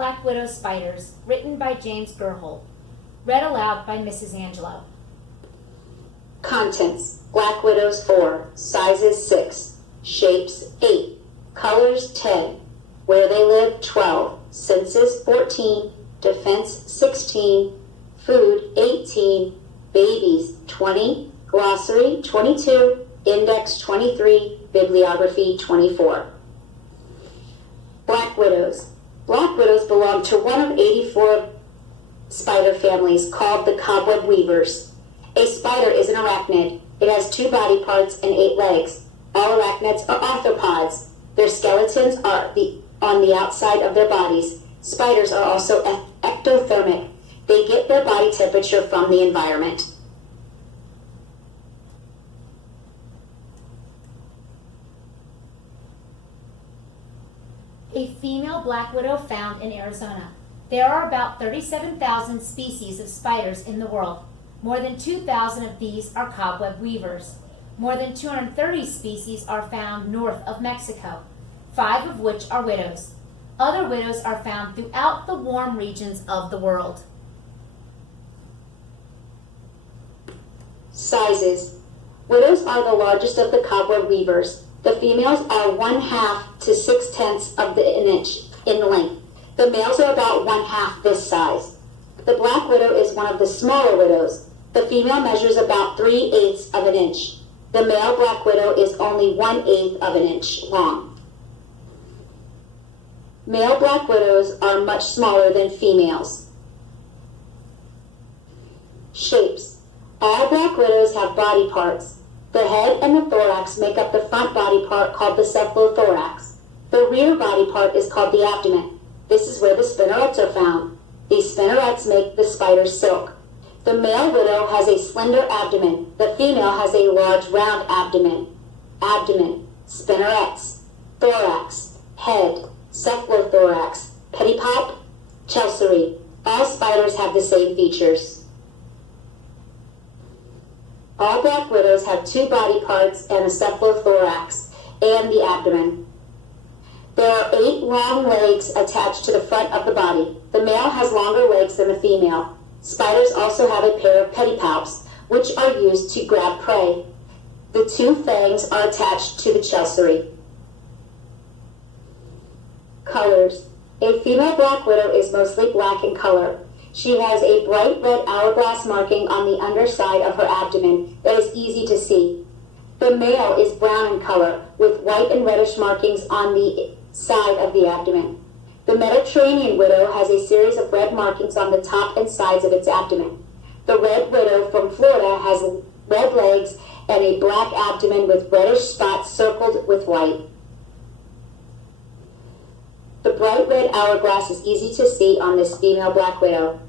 Black Widow Spiders, written by James Gerhold. Read aloud by Mrs. Angelo. Contents: Black Widows 4, sizes 6, shapes 8, colors 10, where they live 12, senses 14, defense 16, food 18, babies 20, glossary 22, index 23, bibliography 24. Black Widows. Black widows belong to one of 84 spider families called the cobweb weavers. A spider is an arachnid. It has 2 body parts and 8 legs. All arachnids are arthropods. Their skeletons are on the outside of their bodies. Spiders are also ectothermic. They get their body temperature from the environment. A female black widow found in Arizona. There are about 37,000 species of spiders in the world. More than 2,000 of these are cobweb weavers. More than 230 species are found north of Mexico, 5 of which are widows. Other widows are found throughout the warm regions of the world. Sizes. Widows are the largest of the cobweb weavers. The females are 1/2 to 6/10 of an inch in length. The males are about 1/2 this size. The black widow is one of the smaller widows. The female measures about 3/8 of an inch. The male black widow is only 1/8 of an inch long. Male black widows are much smaller than females. Shapes. All black widows have body parts. The head and the thorax make up the front body part called the cephalothorax. The rear body part is called the abdomen. This is where the spinnerets are found. These spinnerets make the spider's silk. The male widow has a slender abdomen. The female has a large round abdomen. Abdomen, spinnerets, thorax, head, cephalothorax, pedipalp, chelsary. All spiders have the same features. All black widows have 2 body parts and a cephalothorax and the abdomen. There are 8 long legs attached to the front of the body. The male has longer legs than the female. Spiders also have a pair of pedipalps, which are used to grab prey. The 2 fangs are attached to the chelsary. Colors. A female black widow is mostly black in color. She has a bright red hourglass marking on the underside of her abdomen that is easy to see. The male is brown in color, with white and reddish markings on the side of the abdomen. The Mediterranean widow has a series of red markings on the top and sides of its abdomen. The red widow from Florida has red legs and a black abdomen with reddish spots circled with white. The bright red hourglass is easy to see on this female black widow.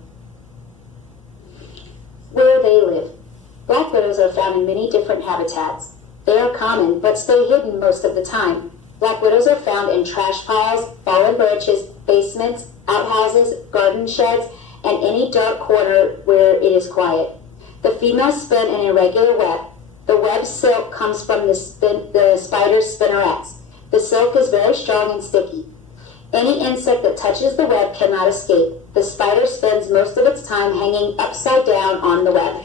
Where they live. Black widows are found in many different habitats. They are common, but stay hidden most of the time. Black widows are found in trash piles, fallen branches, basements, outhouses, garden sheds, and any dark corner where it is quiet. The females spin an irregular web. The web silk comes from the spider's spinnerets. The silk is very strong and sticky. Any insect that touches the web cannot escape. The spider spends most of its time hanging upside down on the web.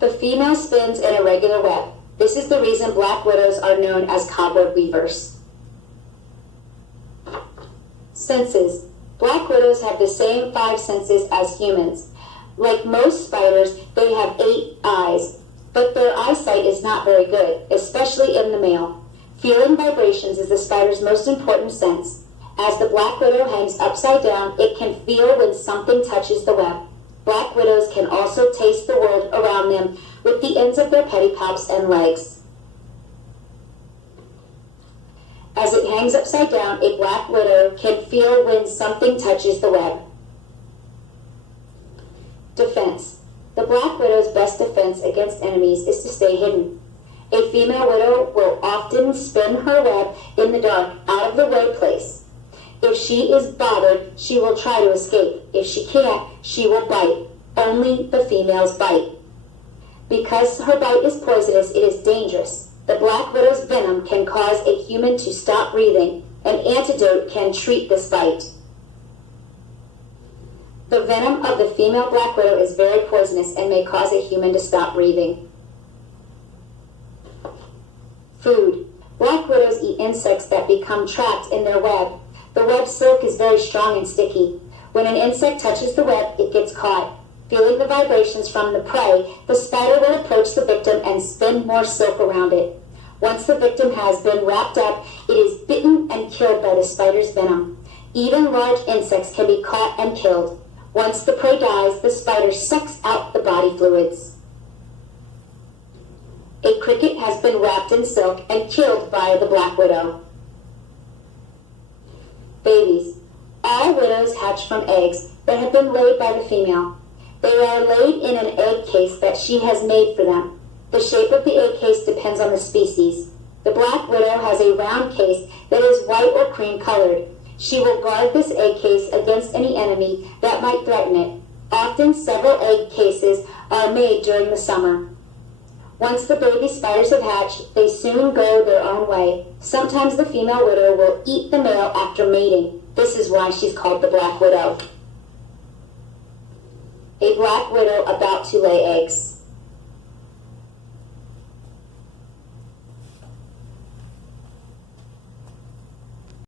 The female spins an irregular web. This is the reason black widows are known as cobweb weavers. Senses. Black widows have the same 5 senses as humans. Like most spiders, they have 8 eyes, but their eyesight is not very good, especially in the male. Feeling vibrations is the spider's most important sense. As the black widow hangs upside down, it can feel when something touches the web. Black widows can also taste the world around them with the ends of their pedipalps and legs. As it hangs upside down, a black widow can feel when something touches the web. Defense. The black widow's best defense against enemies is to stay hidden. A female widow will often spin her web in the dark, out of the way place. If she is bothered, she will try to escape. If she can't, she will bite. Only the females bite. Because her bite is poisonous, it is dangerous. The black widow's venom can cause a human to stop breathing An antidote can treat this bite. The venom of the female black widow is very poisonous and may cause a human to stop breathing. Food. Black widows eat insects that become trapped in their web. The web silk is very strong and sticky. When an insect touches the web, it gets caught. Feeling the vibrations from the prey, the spider will approach the victim and spin more silk around it. Once the victim has been wrapped up, it is bitten and killed by the spider's venom. Even large insects can be caught and killed. Once the prey dies, the spider sucks out the body fluids. A cricket has been wrapped in silk and killed by the black widow. Babies. All widows hatch from eggs that have been laid by the female. They are laid in an egg case that she has made for them. The shape of the egg case depends on the species. The black widow has a round case that is white or cream colored. She will guard this egg case against any enemy that might threaten it. Often several egg cases are made during the summer. Once the baby spiders have hatched, they soon go their own way. Sometimes the female widow will eat the male after mating. This is why she's called the black widow. A black widow about to lay eggs.